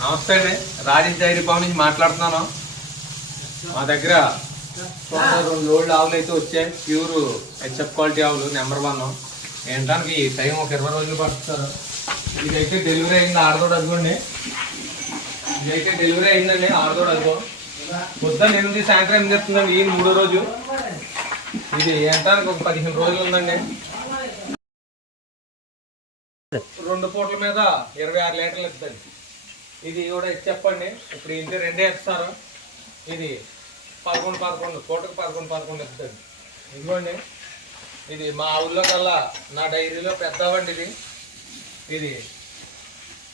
నమస్తే అండి, Rajesh dairy farm నుంచి మాట్లాడుతున్నాను. మా దగ్గర 2 లోడ్లు ఆవులు అయితే వచ్చాయి. ప్యూర్ హెచ్ఎఫ్ క్వాలిటీ ఆవులు, నెంబర్ 1. ఏంటానికి టైం ఒక 20 రోజులు పడుతుంది. ఇదైతే డెలివరీ అయింది, ఆడదోడు అనుకోండి. ఇదైతే డెలివరీ అయిందండి, ఆడదోడు అనుకో. పొద్దున్న 8 సాయంత్రం 8 చెప్తుందండి. ఈ 3వ రోజు. ఇది ఏంటానికి ఒక 15 రోజులు ఉందండి. 2 పూటల మీద 26 లీటర్లు ఇస్తుంది. ఇది కూడా చెప్పండి. ఇప్పుడు ఇంటి 2 ఇస్తారు. ఇది 11 పూటకు 11 ఇస్తుంది. ఇదిగోండి, ఇది మా ఊళ్ళో కల్లా నా డైరీలో పెద్దవండి. ఇది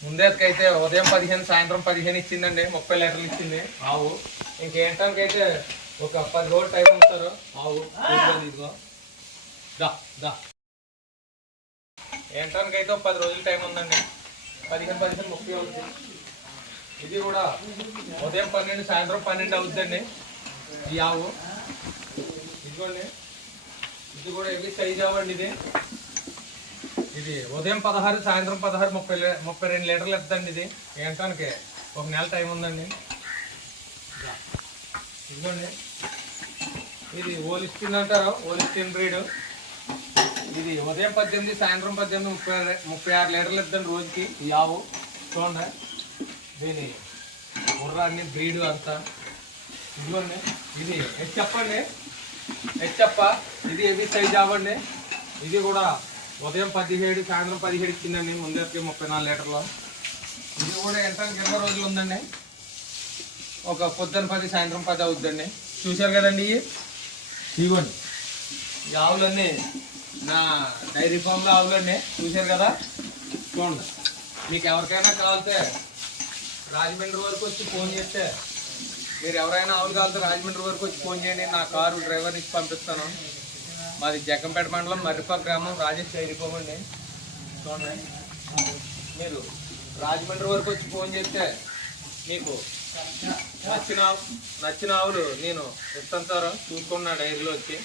ముందేకైతే ఉదయం 15 సాయంత్రం 15 ఇచ్చిందండి. 30 లీటర్లు ఇచ్చింది ఆవు. ఇంకేంటానికైతే ఒక 10 రోజులు టైం ఉంటారు ఆవు. ఇదిగో ఏంటానికైతే ఒక 10 రోజులు టైం ఉందండి. 15 30 అవుతుంది. ఇది కూడా ఉదయం 12 సాయంత్రం 12 అవుతుందండి ఈ ఆవు. ఇదిగోండి, ఇది కూడా ఇవి సైజ్ అవ్వండి. ఇది ఉదయం 16 సాయంత్రం 16 32 లీటర్లు ఇస్తుందండి. ఇది ఏంటానికి ఒక నెల టైం ఉందండి. ఇదిగోండి, ఇది ఓలిస్టిన్ అంటారు, ఓలిస్టిన్ బ్రీడ్. ఇది ఉదయం 18 సాయంత్రం 18 36 లీటర్లు ఇద్దండి రోజుకి ఈ ఆవు. చూడండి, దీని గుర్రాన్ని బ్రీడ్ అంతా. ఇదిగోండి, ఇది చెప్పండి, హెచ్ఎఫ్. ఇది ఏవి సైజ్ అవ్వండి. ఇది కూడా ఉదయం 17 సాయంత్రం 17 ఇచ్చిందండి. ముందరికి 34 లీటర్లు. ఇది కూడా ఎంటానికి 20 రోజులు ఉందండి. ఒక పొద్దున్న 10 సాయంత్రం 10 అవుతుందండి. చూశారు కదండి. ఇవ్వండి, ఈ ఆవులన్నీ నా డైరీ ఫామ్లో ఆవులన్నీ చూశారు కదా. చూడండి, మీకు ఎవరికైనా కావాలితే రాజమండ్రి వరకు వచ్చి ఫోన్ చేస్తే, మీరు ఎవరైనా ఆవులు కావాలితే రాజమండ్రి వరకు వచ్చి ఫోన్ చేయండి. నా కారు డ్రైవర్ ఇచ్చి పంపిస్తాను. మాది జగ్గంపేట మండలం మర్రిపా గ్రామం, రాజేష్ డైరీ ఫామ్ అండి. చూడండి, మీరు రాజమండ్రి వరకు వచ్చి ఫోన్ చేస్తే మీకు నచ్చిన ఆవులు నేను ఇస్తాను సార్. చూసుకున్న డైరీలో వచ్చి